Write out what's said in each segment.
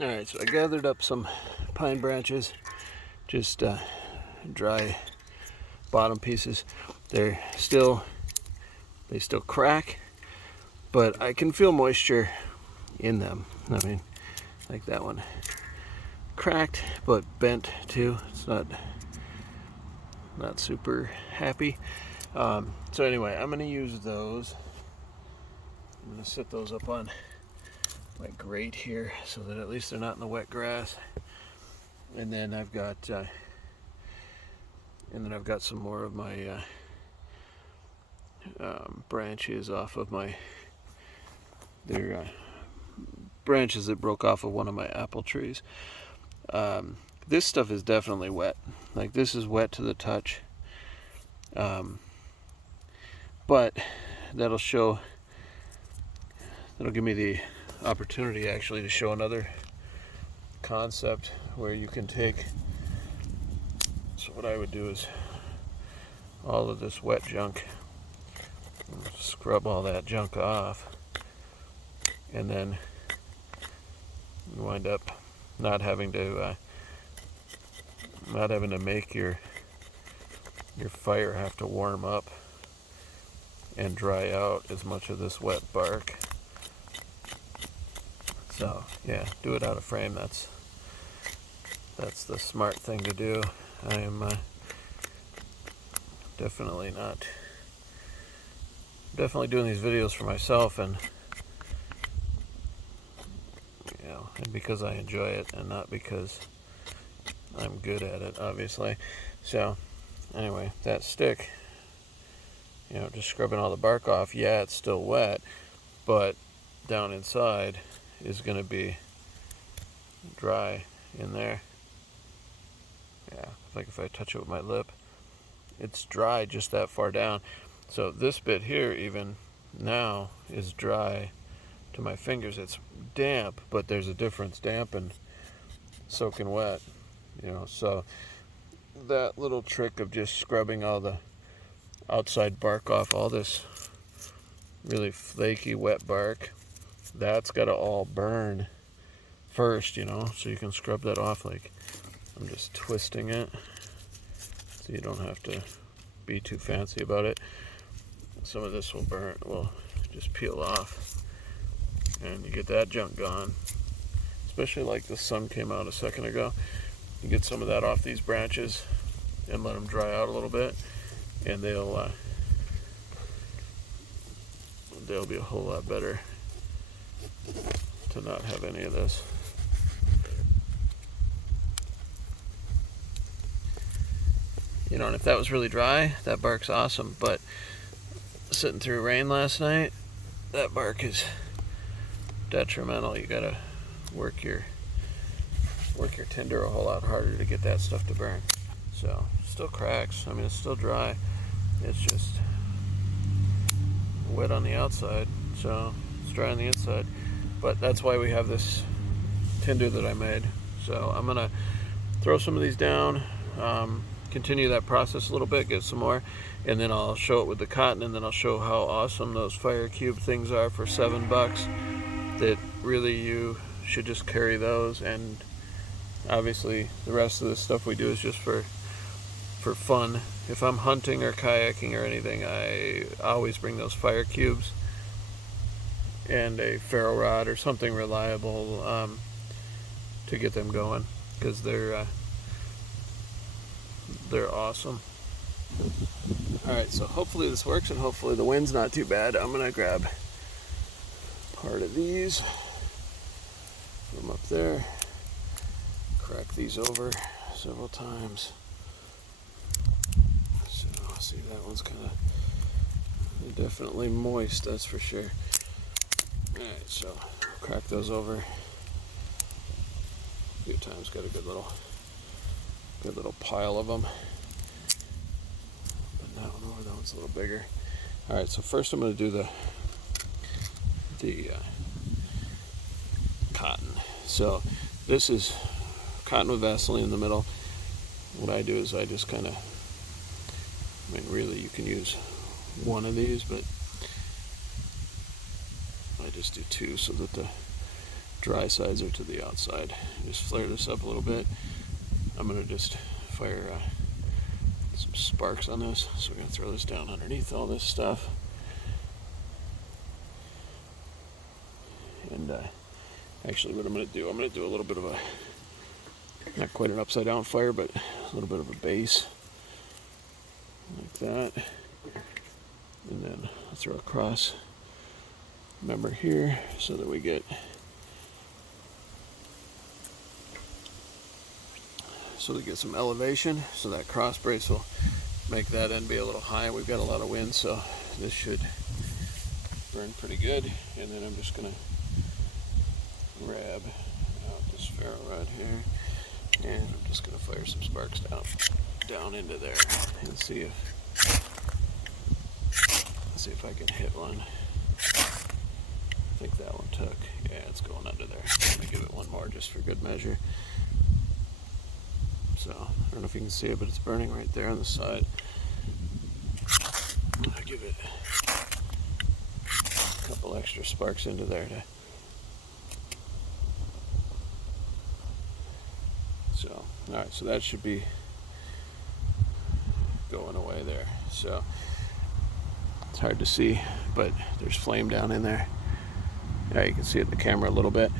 Alright, so I gathered up some pine branches, just dry bottom pieces. They still crack, but I can feel moisture in them. I mean, like that one cracked but bent too. It's not super happy. So anyway, I'm gonna use those. I'm gonna set those up on my grate here so that at least they're not in the wet grass. And then I've got some more of my branches off of they're branches that broke off of one of my apple trees. This stuff is definitely wet. Like, this is wet to the touch. But that'll give me the opportunity actually to show another concept where you can take. So what I would do is all of this wet junk, scrub all that junk off, and then you wind up not having to make your fire have to warm up and dry out as much of this wet bark. So yeah, do it out of frame. That's the smart thing to do. I am definitely doing these videos for myself, and and because I enjoy it, and not because I'm good at it, obviously. So anyway, that stick, just scrubbing all the bark off. Yeah, it's still wet, but down inside is going to be dry in there. Yeah, like if I touch it with my lip, it's dry just that far down. So this bit here even now is dry to my fingers. It's damp, but there's a difference, damp and soaking wet. So that little trick of just scrubbing all the outside bark off, all this really flaky wet bark, that's got to all burn first, so you can scrub that off. Like, I'm just twisting it so you don't have to be too fancy about it. Some of this will just peel off, and you get that junk gone. Especially like the sun came out a second ago. You get some of that off these branches and let them dry out a little bit, and they'll be a whole lot better to not have any of this. And if that was really dry, that bark's awesome, but sitting through rain last night, that bark is detrimental. You gotta work your tinder a whole lot harder to get that stuff to burn. So still cracks. I mean, it's still dry. It's just wet on the outside, so it's dry on the inside. But that's why we have this tinder that I made. So I'm gonna throw some of these down, continue that process a little bit, get some more, and then I'll show it with the cotton, and then I'll show how awesome those fire cube things are for $7. That really, you should just carry those. And obviously the rest of the stuff we do is just for fun. If I'm hunting or kayaking or anything, I always bring those fire cubes and a ferro rod or something reliable to get them going, because they're awesome. Alright, so hopefully this works, and hopefully the wind's not too bad. I'm gonna grab part of these from up there, crack these over several times. So see, that one's kind of definitely moist, that's for sure. Alright, so crack those over a few times. Got a good little pile of them. But that one over, that one's a little bigger. Alright, so first I'm going to do the cotton. So this is cotton with Vaseline in the middle. What I do is I just kind of, really you can use one of these, but I just do two so that the dry sides are to the outside. Just flare this up a little bit. I'm gonna just fire some sparks on this. So we're gonna throw this down underneath all this stuff. And actually what I'm gonna do a little bit of a, not quite an upside down fire, but a little bit of a base. Like that. And then I'll throw across member here so that we get some elevation, so that cross brace will make that end be a little high. We've got a lot of wind, so this should burn pretty good. And then I'm just gonna grab out this ferro rod here, and I'm just gonna fire some sparks down into there and see if I can hit one. I think that one took. Yeah, it's going under there. I'm gonna give it one more just for good measure. So, I don't know if you can see it, but it's burning right there on the side. I'll give it a couple extra sparks into there so, alright, so that should be going away there. So, it's hard to see, but there's flame down in there. Yeah, you can see it in the camera a little bit.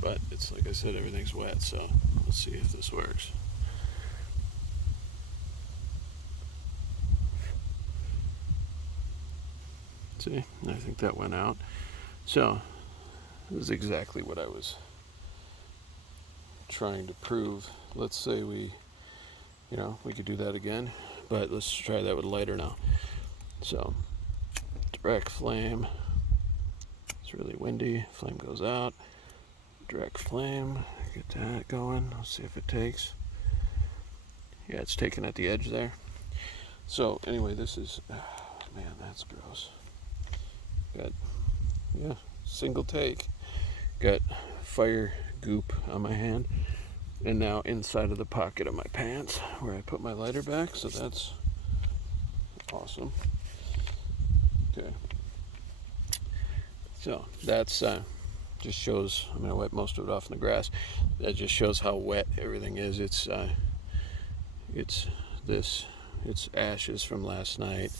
But it's like I said, everything's wet, so let's see if this works. See, I think that went out. So this is exactly what I was trying to prove. Let's say we could do that again, but let's try that with a lighter now. So direct flame. It's really windy. Flame goes out. Direct flame, get that going. Let's see if it takes. Yeah, it's taking at the edge there. So anyway, this is, man, that's gross. Got, yeah, single take. Got fire goop on my hand, and now inside of the pocket of my pants where I put my lighter back. So that's awesome. Okay. So that's just shows, I'm going to wipe most of it off in the grass. That just shows how wet everything is. It's ashes from last night.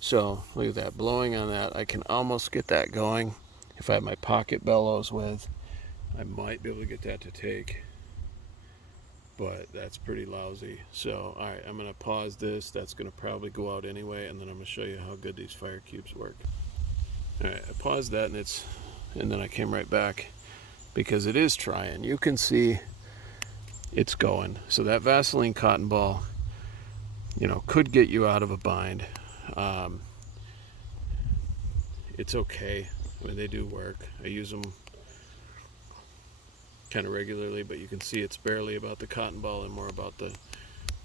So look at that, blowing on that. I can almost get that going. If I have my pocket bellows with, I might be able to get that to take, but that's pretty lousy. So, all right, I'm gonna pause this. That's gonna probably go out anyway, and then I'm gonna show you how good these fire cubes work. All right, I paused that, and then I came right back because it is trying. You can see it's going. So that Vaseline cotton ball, could get you out of a bind. It's okay. I mean, they do work. I use them kind of regularly, but you can see it's barely about the cotton ball and more about the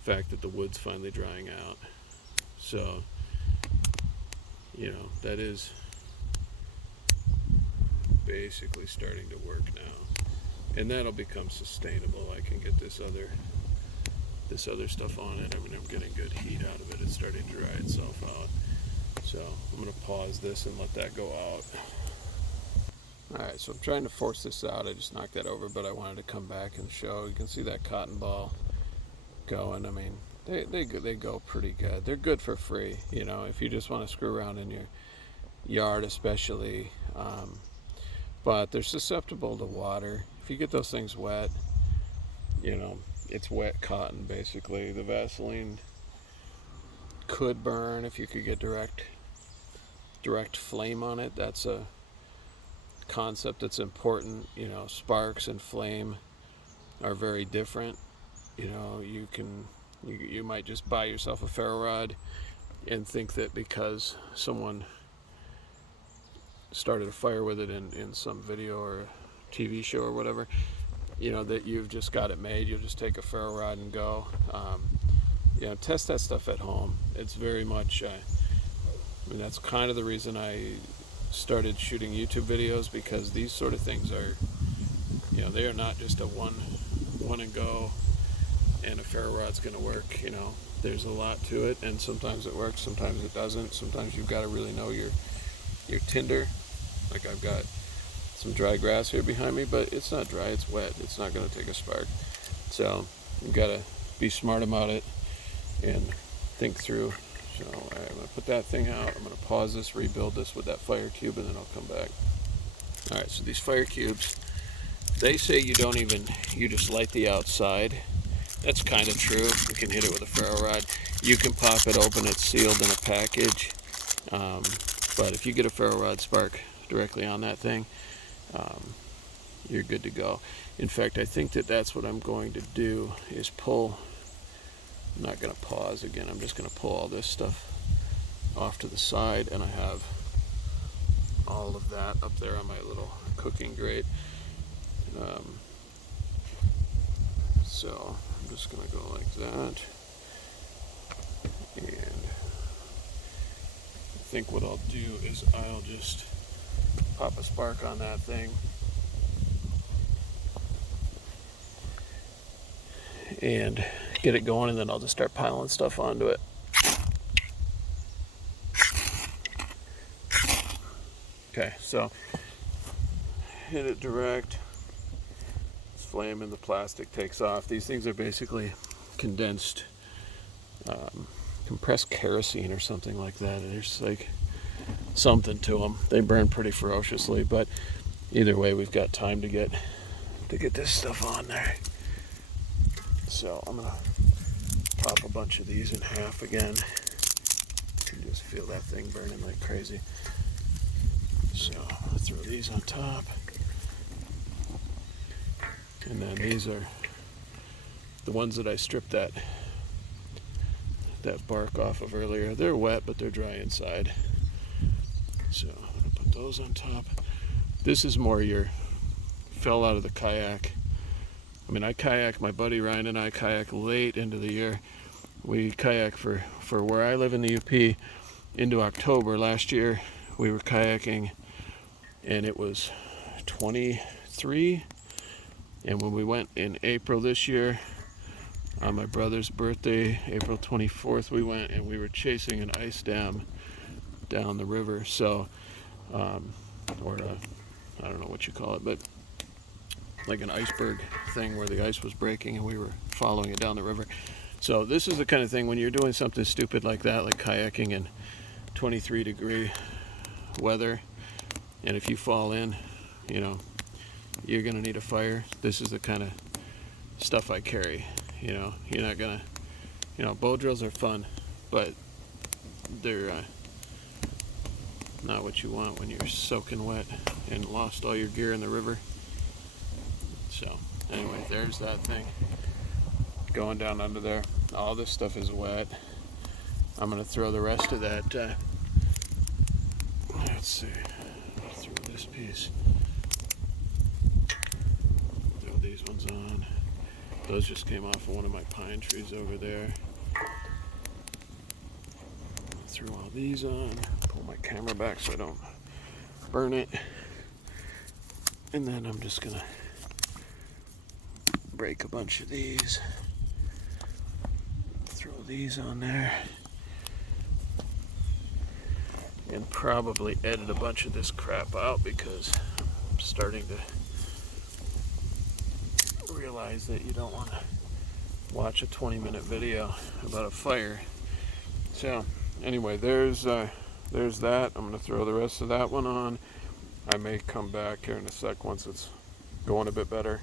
fact that the wood's finally drying out. So, that is basically starting to work now, and that'll become sustainable. I can get this other stuff on it. I mean, I'm getting good heat out of it. It's starting to dry itself out. So I'm going to pause this and let that go out. Alright, so I'm trying to force this out. I just knocked that over, but I wanted to come back and show. You can see that cotton ball going. I mean, they go pretty good. They're good for free, if you just want to screw around in your yard especially. But they're susceptible to water. If you get those things wet, it's wet cotton basically. The Vaseline could burn if you could get direct flame on it. That's a concept that's important. Sparks and flame are very different. You might just buy yourself a ferro rod and think that because someone started a fire with it in some video or TV show or whatever, that you've just got it made. You'll just take a ferro rod and go. Test that stuff at home. It's very much, that's kind of the reason I started shooting YouTube videos, because these sort of things are You know, they are not just a one and go and a ferro rod's going to work. You know, there's a lot to it, and sometimes it works, sometimes it doesn't. Sometimes you've got to really know your tinder. Like I've got some dry grass here behind me, but it's not dry, it's wet. It's not going to take a spark. So you've got to be smart about it and think through. So I'm going to put that thing out. I'm going to pause this, rebuild this with that fire cube, and then I'll come back. All right, so these fire cubes, they say you just light the outside. That's kind of true. You can hit it with a ferro rod. You can pop it open, it's sealed in a package. But if you get a ferro rod spark directly on that thing, you're good to go. In fact, I think that's what I'm going to do is pull. I'm not going to pause again. I'm just going to pull all this stuff off to the side, and I have all of that up there on my little cooking grate. So I'm just going to go like that, and I think what I'll do is I'll just pop a spark on that thing and get it going, and then I'll just start piling stuff onto it. Okay, so hit it direct. It's flame and the plastic takes off. These things are basically condensed, compressed kerosene or something like that. And there's like something to them. They burn pretty ferociously, but either way, we've got time to get this stuff on there. So I'm gonna pop a bunch of these in half again. You can just feel that thing burning like crazy. So I'll throw these on top. And then these are the ones that I stripped that bark off of earlier. They're wet, but they're dry inside. So I'm gonna put those on top. This is more your fell out of the kayak. I mean, I kayak, my buddy Ryan and I kayak late into the year. We kayak for where I live in the UP into October. Last year we were kayaking and it was 23. And when we went in April this year, on my brother's birthday, April 24th, we went and we were chasing an ice dam down the river. So, I don't know what you call it, but like an iceberg thing where the ice was breaking and we were following it down the river. So this is the kind of thing when you're doing something stupid like that, like kayaking in 23-degree weather, and if you fall in, you know, you're gonna need a fire. This is the kind of stuff I carry. You know, you're not gonna, you know, bow drills are fun, but they're not what you want when you're soaking wet and lost all your gear in the river. So anyway, there's that thing going down under there. All this stuff is wet. I'm gonna throw the rest of that, let's see, I'll throw this piece, throw these ones on. Those just came off of one of my pine trees over there. Throw all these on, pull my camera back so I don't burn it. And then I'm just gonna break a bunch of these, throw these on there, and probably edit a bunch of this crap out because I'm starting to realize that you don't want to watch a 20-minute video about a fire. So anyway, there's that. I'm going to throw the rest of that one on. I may come back here in a sec once it's going a bit better,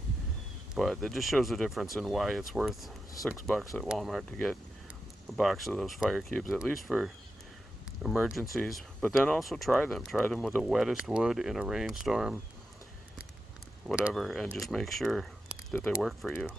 but it just shows the difference in why it's worth $6 at Walmart to get a box of those fire cubes, at least for emergencies. But then also try them with the wettest wood in a rainstorm, whatever, and just make sure that they work for you.